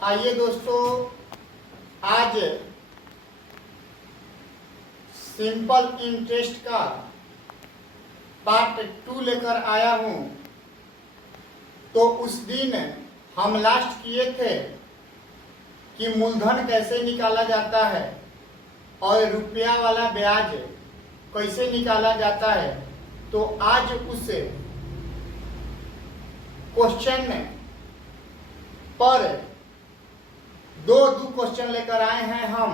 आइए दोस्तों, आज सिंपल इंटरेस्ट का पार्ट 2 लेकर आया हूं। तो उस दिन हम लास्ट किए थे कि मूलधन कैसे निकाला जाता है और रुपया वाला ब्याज कैसे निकाला जाता है। तो आज उस क्वेश्चन पर दो क्वेश्चन लेकर आए हैं हम।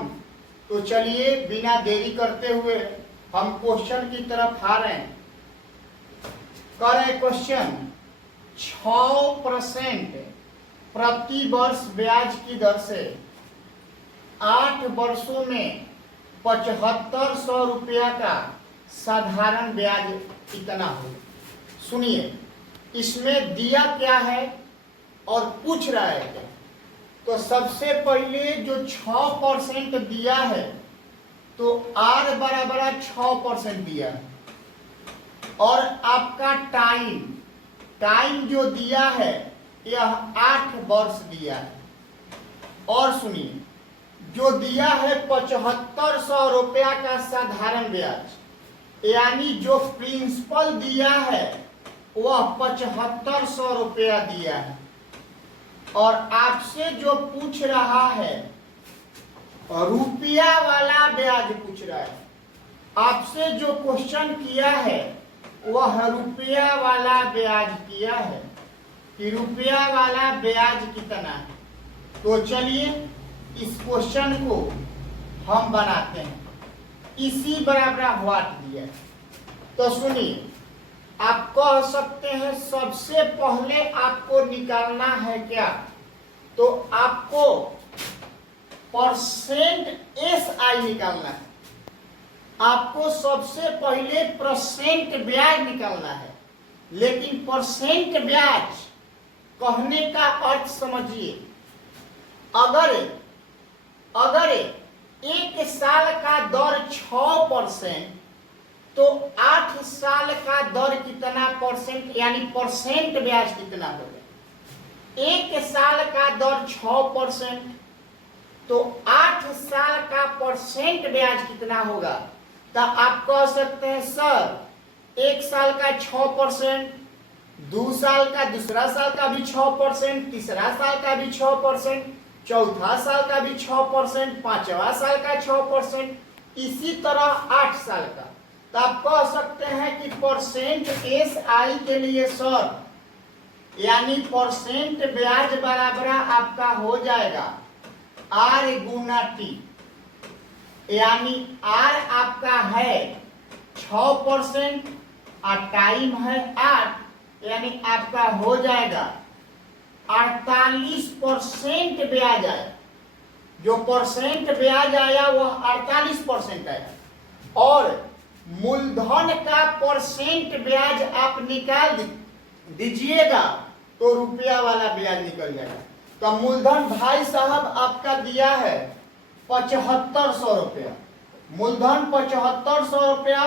तो चलिए बिना देरी करते हुए हम क्वेश्चन की तरफ आ रहे हैं। करें क्वेश्चन 6% प्रति वर्ष ब्याज की दर से 8 वर्षों में 7500 रुपया का साधारण ब्याज कितना हो। सुनिए, इसमें दिया क्या है और पूछ रहा है क्या। तो सबसे पहले जो 6% दिया है तो R बराबर 6% दिया है और आपका टाइम जो दिया है यह 8 वर्ष दिया है। और सुनिए, जो दिया है 7500 रुपया का साधारण ब्याज, यानी जो प्रिंसिपल दिया है वह 7500 रुपया दिया है। और आपसे जो पूछ रहा है रुपया वाला ब्याज पूछ रहा है। आपसे जो क्वेश्चन किया है वह रुपया वाला ब्याज किया है कि रुपया वाला ब्याज कितना है। तो चलिए इस क्वेश्चन को हम बनाते हैं। इसी बराबर व्हाट दिया है। तो सुनिए, आप कह सकते हैं सबसे पहले आपको निकालना है क्या। तो आपको परसेंट SI निकालना है। आपको सबसे पहले परसेंट ब्याज निकालना है। लेकिन परसेंट ब्याज कहने का अर्थ समझिए। अगर एक साल का दर 6% तो 8 साल का दर कितना परसेंट, यानी परसेंट ब्याज कितना होगा। एक साल का दर 6% तो 8 साल का परसेंट ब्याज कितना होगा। तो आप कह सकते हैं सर एक साल का 6%, 2 साल का दूसरा साल का भी 6%, तीसरा साल का भी 6%, चौथा साल का भी 6%, पांचवा साल का 6%, इसी तरह 8 साल का। तो आप कह सकते हैं कि परसेंट SI के लिए सर, यानी परसेंट ब्याज बराबर आपका हो जाएगा R गुना T। यानी R आपका है 6% और टाइम है 8, यानी आपका हो जाएगा 48% ब्याज आया। जो परसेंट ब्याज आया वह 48% आया। और मूलधन का परसेंट ब्याज आप निकाल दीजिएगा तो रुपया वाला ब्याज निकल जाएगा। तो मूलधन भाई साहब आपका दिया है 7500 रुपया। मूलधन 7500 रुपया,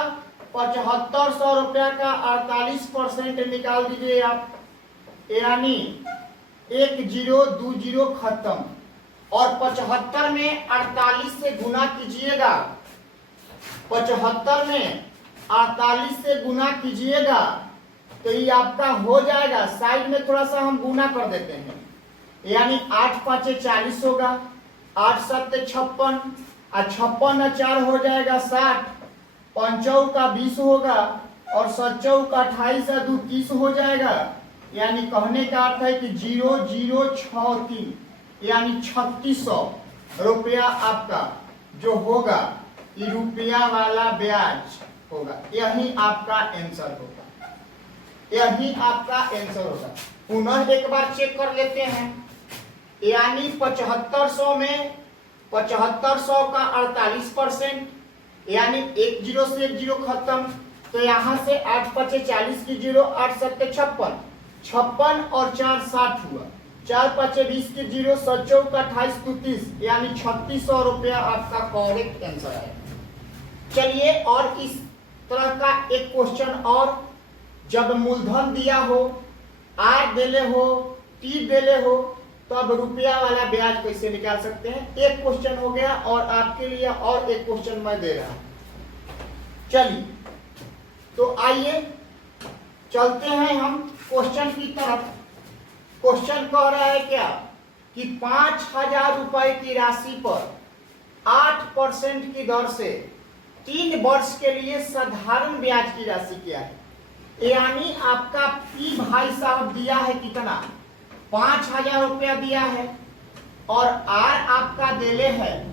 7500 रुपया का 48% निकाल दीजिए आप, यानी 1 0 2 0 खत्म। और 75 में 48 से गुना कीजिएगा। 75 में 48 से गुना कीजिएगा तो ये आपका हो जाएगा। साइड में थोड़ा सा हम गुना कर देते हैं, यानी 8 5 40 होगा, 8 7 56 और 56 और 4 हो जाएगा 60, 5 का 20 होगा और 7 का 28 और 2 30 हो जाएगा। यानी कहने का अर्थ है कि 0063, यानी 3600 रुपया आपका जो होगा ये रुपया वाला ब्याज होगा। यही आपका आंसर होगा। यही आपका आंसर होगा। पुनः एक बार चेक कर लेते हैं। यानी 7500 में 7500 का 48%, यानी 1 0 से 1 0 खत्म। तो यहाँ से 8 5 40 की 0, 8 7 56, 56 और 4 60 हुआ, 4 5 20 की 0, 7 का 28 30, यानी 3600 रुपया आपका करेक्ट आंसर है। चलिए और इस तरह का एक क्वेश्चन और, जब मूलधन दिया हो, R देले हो, T देले हो, तब रुपया वाला ब्याज कैसे निकाल सकते हैं। एक क्वेश्चन हो गया और आपके लिए और एक क्वेश्चन मैं दे रहा हूं। चलिए तो आइए चलते हैं हम क्वेश्चन की तरफ। क्वेश्चन कह रहा है क्या कि 5,000 रुपए की राशि पर 8% की दर से 3 वर्ष के लिए साधारण ब्याज की राशि क्या है। यानी आपका पी भाई साहब दिया है कितना, 5,000 रुपया दिया है और आर आपका देले है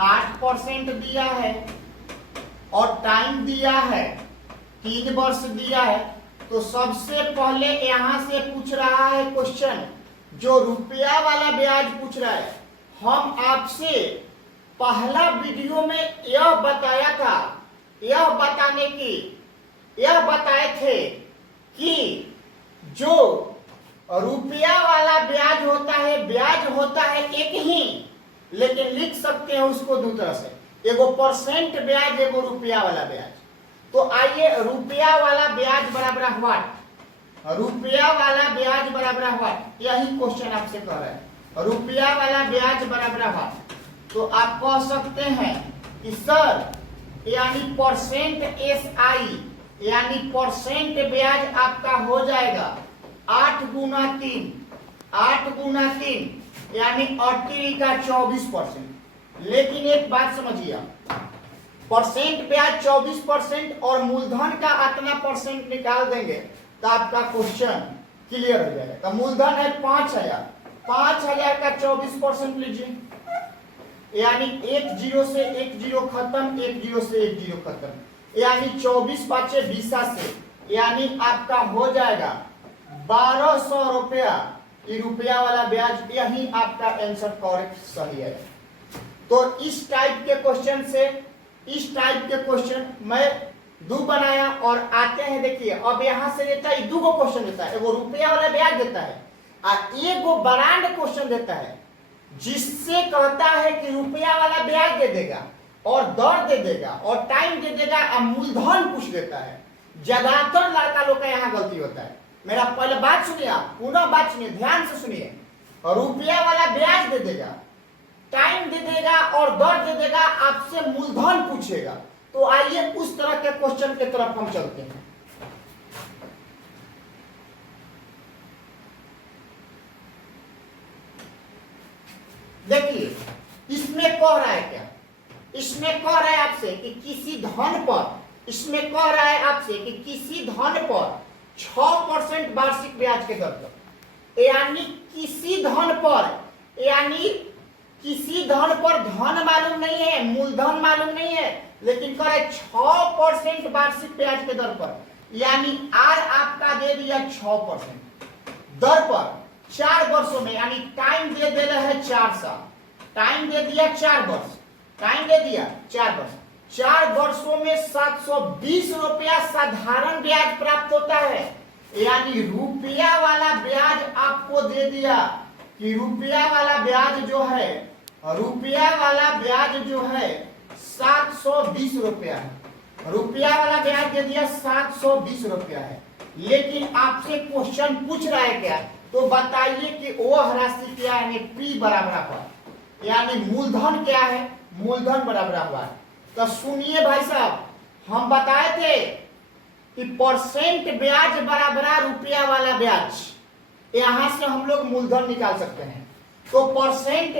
8% दिया है और टाइम दिया है 3 वर्ष दिया है। तो सबसे पहले यहां से पूछ रहा है क्वेश्चन, जो रुपया वाला ब्याज पूछ रहा है। हम आपसे पहला वीडियो में यह बताया था, यह बताए थे कि जो रुपया वाला ब्याज होता है एक ही, लेकिन लिख सकते हैं उसको दो तरह से, एगो परसेंट ब्याज, एगो रुपया वाला ब्याज। तो आइए रुपया वाला ब्याज बराबर व्हाट, रुपया वाला ब्याज बराबर व्हाट, यही क्वेश्चन आपसे कह रहा है। रुपया वाला ब्याज बराबर व्हाट, तो आप कह सकते हैं कि सर यानी परसेंट SI यानी परसेंट ब्याज आपका हो जाएगा 8 गुना 3 यानी 18 का 24%। लेकिन एक बात समझिए, परसेंट ब्याज 24% और मूलधन का इतना परसेंट निकाल देंगे तो आपका क्वेश्चन क्लियर हो जाएगा। तो मूलधन है 5,000 का 24% लीजिए, यानी 1 0 से 1 0 खत्म, 1 0 से 1 0 खत्म, यानी 24 पाँचे 20 से, यानी आपका हो जाएगा 1,200 रुपया। ये रुपया वाला ब्याज, यही आपका आंसर करेक्ट सही है। तो इस टाइप के क्वेश्चन मैं दो बनाया और आते हैं। देखिए अब यहां से देता है दो को क्वेश्चन देता है, एगो रुपया वाला ब्याज देता है और एगो ब्रांड क्वेश्चन देता है, जिससे कहता है कि रुपया वाला ब्याज दे देगा और दर दे देगा और टाइम दे देगा और मूलधन पूछ देता है। ज्यादातर लड़का लोग का यहाँ गलती होता है। मेरा पहले बात सुनिए, आप पुनः बात सुनिए, ध्यान से सुनिए। रुपया वाला ब्याज दे देगा, टाइम दे देगा और दर दे देगा, आपसे मूलधन पूछेगा। तो आइए उस तरह के क्वेश्चन की तरफ हम चलते हैं। देखिए इसमें कह रहा है क्या, इसमें कह रहा है आपसे कि किसी धन पर, इसमें कह रहा है आपसे कि किसी धन पर 6% वार्षिक ब्याज के दर पर, यानी किसी धन पर धन मालूम नहीं है, मूलधन मालूम नहीं है, लेकिन कह रहा है 6% वार्षिक ब्याज के दर पर, यानी आर आपका दे दिया 6% दर पर 4 वर्षों में, यानी टाइम दे रहा है 4 साल, टाइम दे दिया 4 वर्ष, टाइम दे दिया 4 वर्ष, 4 वर्षों में 720 रुपया साधारण ब्याज प्राप्त होता है। यानी रुपया वाला ब्याज आपको दे दिया कि रुपया वाला ब्याज जो है 720 रुपया है। रुपया वाला ब्याज दे दिया 720 रुपया है। लेकिन आपसे क्वेश्चन पूछ रहा है क्या, तो बताइए कि वह राशि क्या है, P बराबर पर, यानी मूलधन क्या है, मूलधन बराबर हुआ। तो सुनिए भाई साहब, हम बताए थे कि परसेंट ब्याज बराबर रुपया वाला ब्याज, यहां से हम लोग मूलधन निकाल सकते हैं। तो परसेंट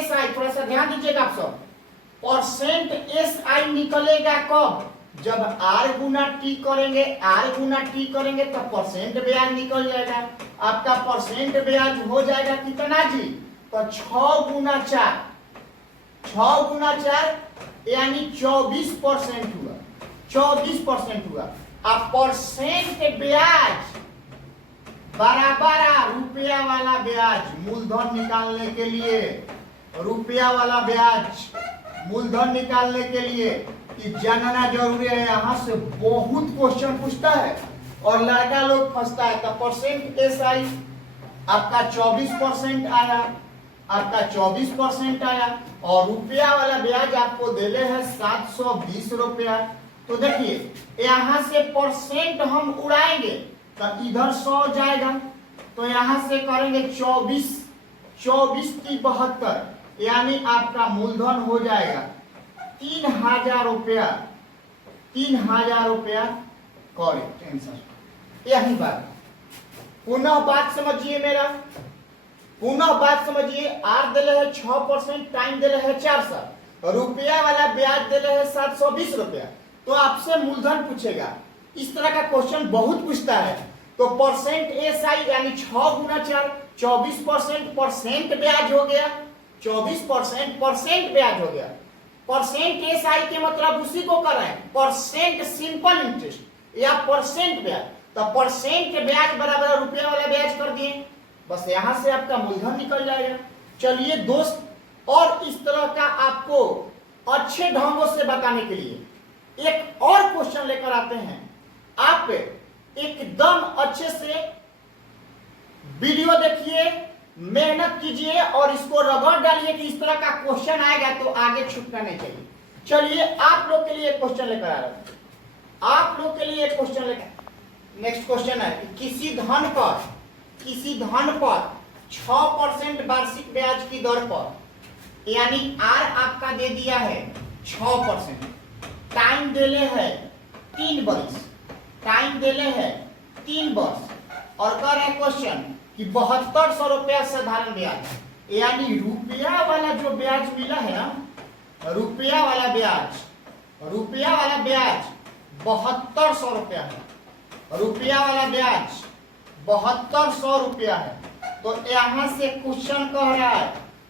SI थोड़ा सा ध्यान दीजिएगा आप सब, परसेंट SI निकलेगा कब, जब R गुना T करेंगे तो परसेंट ब्याज निकल जाएगा। आपका परसेंट ब्याज हो जाएगा कितना जी, तो 6 गुना 4 यानी 24% हुआ, 24% हुआ। अब परसेंट ब्याज बराबर रुपया वाला ब्याज, मूलधन निकालने के लिए, रुपया वाला ब्याज मूलधन निकालने के लिए कि जानना जरूरी है। यहां से बहुत क्वेश्चन पूछता है और लड़का लोग फंसता है। तो परसेंट SI आपका 24% आया, आपका 24% आया और रुपया वाला ब्याज आपको देले है 720 रुपया। तो देखिए यहां से परसेंट हम उड़ाएंगे तो इधर 100 जाएगा, तो यहां से करेंगे 24 की 72, यानी आपका मूलधन हो जाएगा 3000 रुपया। 3000 रुपया करेक्ट आंसर। यही बात, पुनः बात समझिए मेरा, पुनः बात समझिए। आर दिले है 6%, टाइम दिले है 400, रुपया वाला ब्याज दिले है 720 रुपया। तो आपसे मूलधन पूछेगा, इस तरह का क्वेश्चन बहुत पूछता है। तो परसेंट एसआई यानी 6 गुना 4, 24% परसेंट ब्याज हो गया, 24% परसेंट ब्याज हो गया। परसेंट एसआई के मतलब उसी को कर रहे हैं, परसेंट सिंपल इंटरेस्ट या परसेंट ब्याज। तो परसेंट ब्याज बराबर रुपया वाला ब्याज कर दिए, बस यहां से आपका मूलधन निकल जाएगा। चलिए दोस्त, और इस तरह का आपको अच्छे ढंगों से बताने के लिए एक और क्वेश्चन लेकर आते हैं। आप एकदम अच्छे से वीडियो देखिए, मेहनत कीजिए और इसको रगड़ डालिए कि इस तरह का क्वेश्चन आएगा तो आगे छूटना नहीं चाहिए। चलिए आप लोग के लिए एक क्वेश्चन लेकर आ रहे हैं, आप लोग के लिए एक क्वेश्चन लेकर। नेक्स्ट क्वेश्चन है कि किसी धन पर 6% वार्षिक ब्याज की दर पर, यानी आर आपका दे दिया है 6%, टाइम देले है 3 वर्ष, टाइम देले है 3 वर्ष, और कर रहे क्वेश्चन कि 7200 रुपया साधारण ब्याज, यानी रुपया वाला जो ब्याज मिला है ना, रुपया वाला ब्याज 7200 रुपया है, रुपया वाला ब्याज 7200 रुपया है। तो यहां से क्वेश्चन कह रहा है,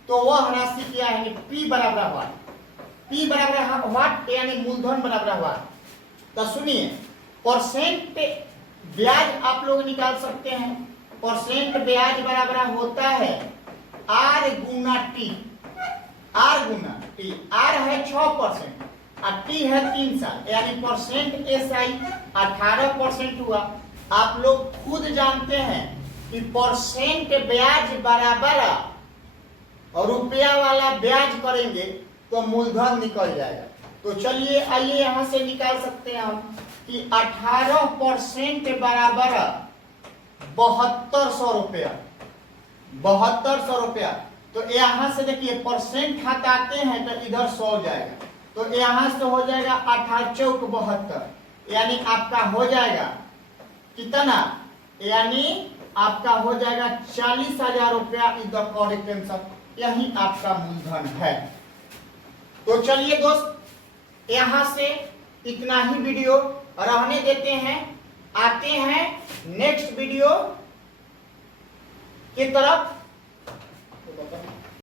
तो वह राशि क्या है, P बराबर हुआ, P बराबर व्हाट, यानी मूलधन बराबर हुआ। तो सुनिए, परसेंट ब्याज आप लोग निकाल सकते हैं। परसेंट ब्याज बराबर होता है R गुना T, R गुना T। R है 6% और T है 3 साल, यानी परसेंट एसआई 18% हुआ। आप लोग खुद जानते हैं कि परसेंट ब्याज बराबर और रुपया वाला ब्याज करेंगे तो मूलधन निकल जाएगा। तो चलिए आइए यहां से निकाल सकते हैं हम कि 18% बराबर 7200 रुपया, 7200 रुपया। तो यहां से देखिए परसेंट हटाते हैं तो इधर 100 जाएगा, तो यहां से हो जाएगा 18 चौक 72, यानी आपका हो जाएगा कितना, यानी आपका हो जाएगा 40,000 रुपया। इधर करेक्ट आंसर, यही आपका मूलधन है। तो चलिए दोस्त, यहां से इतना ही वीडियो रहने देते हैं, आते हैं नेक्स्ट वीडियो की तरफ।